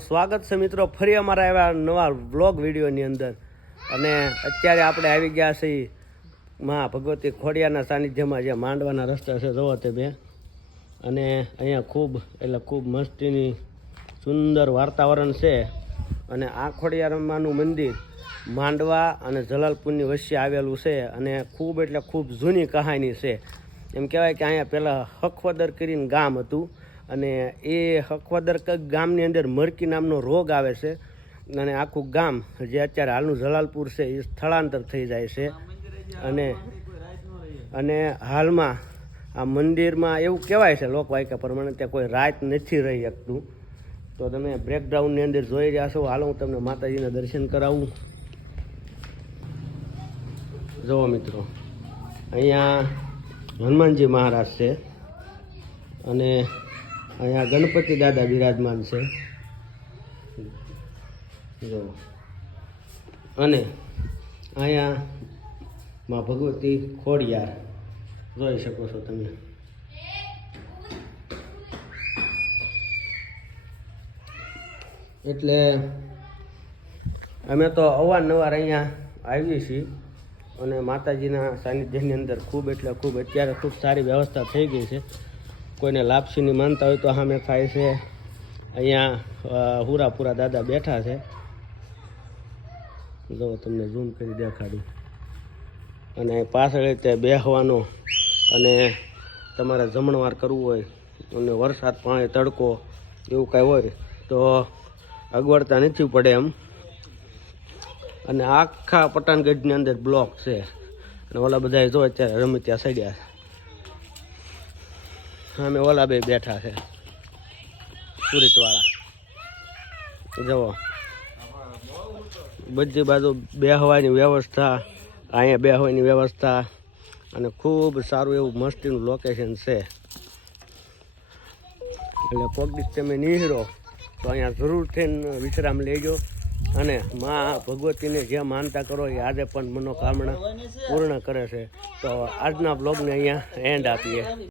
સ્વાગત છે મિત્રો, ફરી અમારા એવા નવા વ્લોગ વિડીયોની અંદર. અને અત્યારે આપણે આવી ગયા છીએ માં ભગવતી ખોડિયાના સાનિધ્યમાં જે માંડવાના રસ્તા છે, જોવો તે બે. અને અહીંયા ખૂબ, એટલે ખૂબ મસ્તીની સુંદર વાતાવરણ છે. અને આ ખોડિયારમાંનું મંદિર માંડવા અને જલાલપુરની વચ્ચે આવેલું છે. અને ખૂબ, એટલે ખૂબ જૂની કહાની છે. એમ કહેવાય કે અહીંયા પહેલાં હખવદર કરીને ગામ હતું. અને એ હકવાદર ગામની અંદર મરકી નામનો રોગ આવે છે અને આખું ગામ જે અત્યારે હાલનું જલાલપુર છે, એ સ્થળાંતર થઈ જાય છે. અને અને હાલમાં આ મંદિરમાં એવું કહેવાય છે, લોકવાયકા પ્રમાણે ત્યાં કોઈ રાત નથી રહી શકતું. તો તમે બ્રેકગ્રાઉન્ડની અંદર જોઈ રહ્યા છો. હાલો, હું તમને માતાજીના દર્શન કરાવું. જુઓ મિત્રો, અહીંયા હનુમાનજી મહારાજ છે. અને અહીંયા ગણપતિ દાદા બિરાજમાન છે. જો. અને અહીંયા ભગવતી ખોડિયાર જોઈ શકો છો તમે. એટલે અમે તો અવારનવાર અહીંયા આવીએ છીએ અને માતાજીના સાનિધ્યની અંદર ખૂબ એટલે ખૂબ, અત્યારે ખૂબ સારી વ્યવસ્થા થઈ ગઈ છે. કોઈને લાપસીની માનતા હોય તો સામે થાય છે. અહીંયા હુરાપુરા દાદા બેઠા છે. જો તમને ઝૂમ કરી દેખાડું. અને પાછળ તે બેહવાનો અને તમારે જમણવાર કરવું હોય અને વરસાદ પાણી તડકો એવું કાંઈ હોય તો અગવડતા નથી પડે એમ. અને આખા પઠાણગઢની અંદર બ્લોક છે. અને ઓલા બધા જો અત્યારે રમી ત્યાં સડ્યા છે. અમે ઓલા બે બેઠા છે. સુરતવાળા. જવો બધી બાજુ બેહવાની વ્યવસ્થા, અહીંયા બેહવાની વ્યવસ્થા, અને ખૂબ સારું એવું મસ્તીનું લોકેશન છે. એટલે કોક તમે નીહરો તો અહીંયા જરૂરથી વિશ્રામ લેજો. અને મા ભગવતીને જે માનતા કરો, એ આજે પણ મનોકામના પૂર્ણ કરે છે. તો આજના બ્લોગને અહીંયા એન્ડ આપીએ.